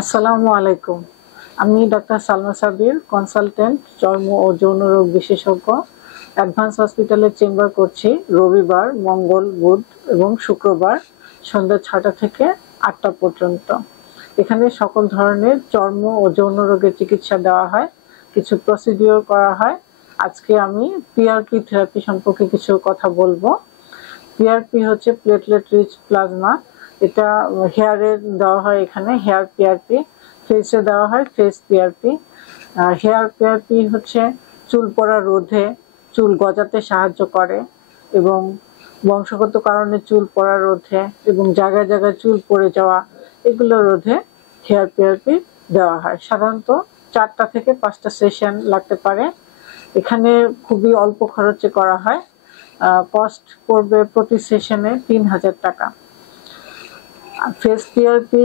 আসসালামু আলাইকুম। আমি ডাক্তার সালমা সাবির, কনসালটেন্ট চর্ম ও যৌন রোগ বিশেষজ্ঞ। অ্যাডভান্স হসপিটালে চেম্বার করছি রবিবার, মঙ্গল, বুধ এবং শুক্রবার সন্ধ্যা ৬টা থেকে ৮টা পর্যন্ত। এখানে সকল ধরনের চর্ম ও যৌন রোগের চিকিৎসা দেওয়া হয়, কিছু প্রসিডিওর করা হয়। আজকে আমি পিআরপি থেরাপি সম্পর্কে কিছু কথা বলবো। পিআরপি হচ্ছে প্লেটলেট রিচ প্লাজমা। এটা হেয়ারে দেওয়া হয়, এখানে হেয়ার পিআরপি। ফেসে দেওয়া হয় ফেস পিআরপি। হেয়ার পিআরপি হচ্ছে চুল পড়া রোধে, চুল গজাতে সাহায্য করে এবং বংশগত কারণে চুল পড়া রোধে এবং জায়গায় জায়গায় চুল পড়ে যাওয়া, এগুলো রোধে হেয়ার পিআরপি দেওয়া হয়। সাধারণত 4টা থেকে 5টা সেশন লাগতে পারে। এখানে খুবই অল্প খরচে করা হয়। কস্ট পড়বে প্রতি সেশনে 3000 টাকা। ফেস পিআরপি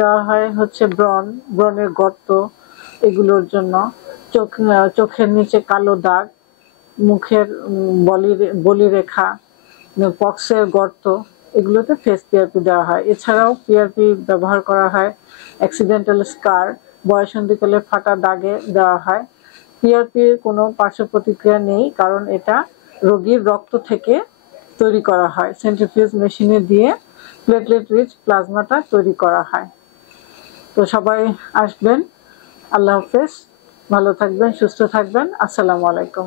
দেওয়া হয় হচ্ছে ব্রণের গর্ত, এগুলোর জন্য। চোখের নিচে কালো দাগ, মুখের বলিরেখা, পক্সের গর্ত, এগুলোতে ফেস পিআরপি দেওয়া হয়। এছাড়াও পিআরপি ব্যবহার করা হয় অ্যাক্সিডেন্টাল স্কার, বয়সন্ধিকালে ফাটা দাগে দেওয়া হয়। পিআরপির কোনো পার্শ্ব প্রতিক্রিয়া নেই, কারণ এটা রোগীর রক্ত থেকে তৈরি করা হয়। সেন্ট্রিফিউজ মেশিনে দিয়ে প্লেটলেট রিচ প্লাজমাটা তৈরি করা হয়। তো সবাই আসবেন। আল্লাহ হাফেজ, ভালো থাকবেন, সুস্থ থাকবেন। আসসালামু আলাইকুম।